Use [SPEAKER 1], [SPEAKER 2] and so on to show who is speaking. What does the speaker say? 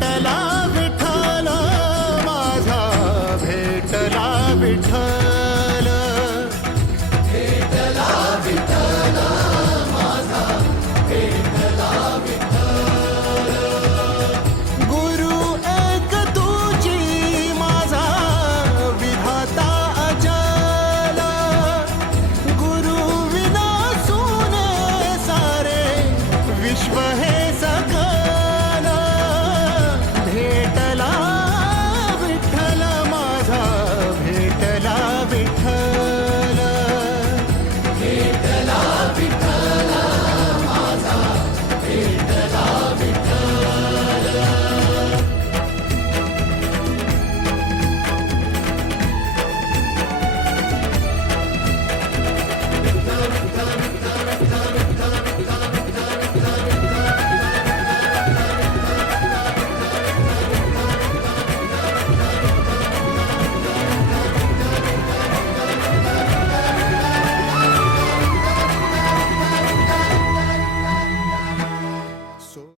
[SPEAKER 1] catla